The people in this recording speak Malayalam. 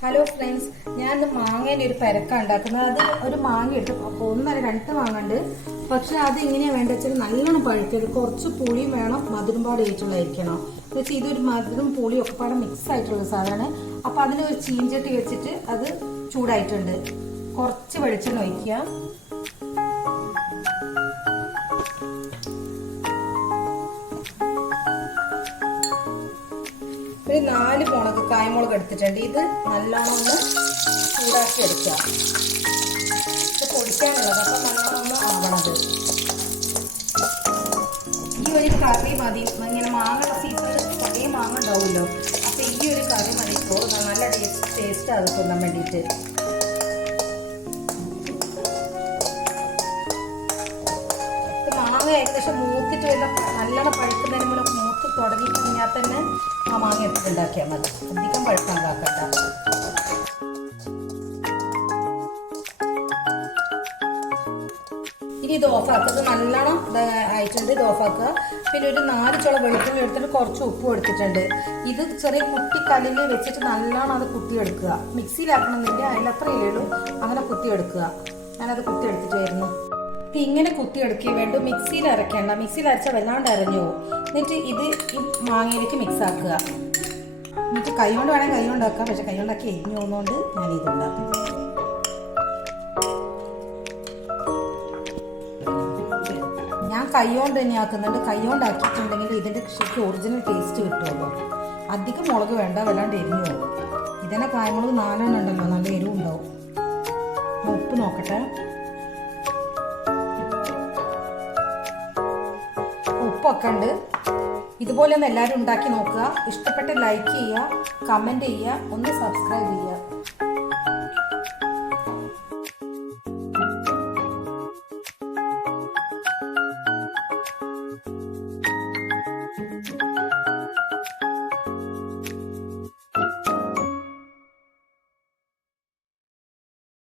ഹലോ ഫ്രണ്ട്സ്, ഞാൻ മാങ്ങേൻ്റെ ഒരു പെരക്ക ഉണ്ടാക്കുന്നത്. അത് ഒരു മാങ്ങ ഇട്ട് ഒന്നര രണ്ട് മാങ്ങ ഉണ്ട്. പക്ഷെ അത് ഇങ്ങനെയാണ് വേണ്ട വെച്ചാൽ നല്ലോണം പഴുക്കരുത്. കുറച്ച് പുളിയും വേണം, മധുരം പാട് ഒഴിച്ചുള്ളതായിരിക്കണം. എന്ന് വെച്ചാൽ ഇതൊരു മധുരം പുളിയും ഒക്കെ പാടെ മിക്സ് ആയിട്ടുള്ള സാധനമാണ്. അപ്പം അതിന് ഒരു ചീഞ്ചട്ടി വെച്ചിട്ട് അത് ചൂടായിട്ടുണ്ട്. കുറച്ച് വെളിച്ചെണ്ണ ഒഴിക്കുക. ഒരു 4 കായ്മുളക് എടുത്തിട്ടുണ്ട്. ഇത് നല്ലോണം ഒന്ന് ചൂടാക്കി എടുക്കുക. ഇത് പൊടിക്കാനുള്ളത്, അപ്പം നല്ലോണം ഒന്ന് ആവണത്. ഈ ഒരു കറി മതി. ഇങ്ങനെ മാങ്ങ സീസണിൽ കുറേ മാങ്ങ ഉണ്ടാവുമല്ലോ, അപ്പം ഈ ഒരു കറി മതി. ഇപ്പോൾ നല്ല ടേസ്റ്റ് അത് തിന്നാൻ വേണ്ടിയിട്ട്. മാങ്ങ ഏകദേശം മൂത്തിട്ട് വരുന്ന നല്ലോണം പഴുക്കുന്നതിന് മുന്നേ മൂത്ത് തുടങ്ങി കഴിഞ്ഞാൽ തന്നെ ആ മാങ്ങ എടുത്ത് ഉണ്ടാക്കിയാൽ മതി. അധികം പഴുക്കാൻ കാക്കട്ട. ഇനി ഇത് ഓഫാക്കുക. ഇത് നല്ലോണം ആയിട്ടുണ്ട്. ഇത് ഓഫാക്കുക. പിന്നെ ഒരു 4 ചുള വെളുത്തുള്ളി എടുത്തിട്ട് കുറച്ച് ഉപ്പും എടുത്തിട്ടുണ്ട്. ഇത് ചെറിയ കുട്ടിക്കല്ലിൽ വെച്ചിട്ട് നല്ലോണം അത് കുത്തിയെടുക്കുക. മിക്സിയിലാക്കണമെന്നില്ല, അതിലത്രയേ ഉള്ളൂ. അങ്ങനെ കുത്തിയെടുക്കുക. ഞാനത് കുത്തിയെടുത്തിട്ട് വരുന്നു. ഇങ്ങനെ കുത്തിയെടുക്കേ വേണ്ടു, മിക്സിയിൽ അരയ്ക്കേണ്ട. മിക്സിയിൽ അരച്ചാൽ വല്ലാണ്ട് അരഞ്ഞു പോകും. എന്നിട്ട് ഇത് ഈ മാങ്ങയിലേക്ക് മിക്സ് ആക്കുക. എന്നിട്ട് കൈ കൊണ്ട് വേണമെങ്കിൽ കൈ കൊണ്ടാക്കാം, പക്ഷെ കൈ കൊണ്ടാക്കി എരിഞ്ഞു പോകുന്നതുകൊണ്ട് ഞാൻ ഇതുണ്ടാക്കും. ഞാൻ കൈ കൊണ്ട് തന്നെ ആക്കുന്നുണ്ട്. കൈ കൊണ്ടാക്കിയിട്ടുണ്ടെങ്കിൽ ഇതിൻ്റെ ശരിക്കും ഒറിജിനൽ ടേസ്റ്റ് കിട്ടുമല്ലോ. അധികം മുളക് വേണ്ട, വല്ലാണ്ട് എരിഞ്ഞു പോകും. ഇതിനെ കായ്മുളക് 4 ഉണ്ടല്ലോ, നല്ല എരിവുണ്ടാവും. ഉപ്പ് നോക്കട്ടെ. ഉപ്പൊക്കെ ഉണ്ട്. ഇതുപോലെ ഒന്ന് എല്ലാവരും ഉണ്ടാക്കി നോക്കുക. ഇഷ്ടപ്പെട്ട് ലൈക്ക് ചെയ്യുക, കമൻറ്റ് ചെയ്യുക, ഒന്ന് സബ്സ്ക്രൈബ് ചെയ്യുക.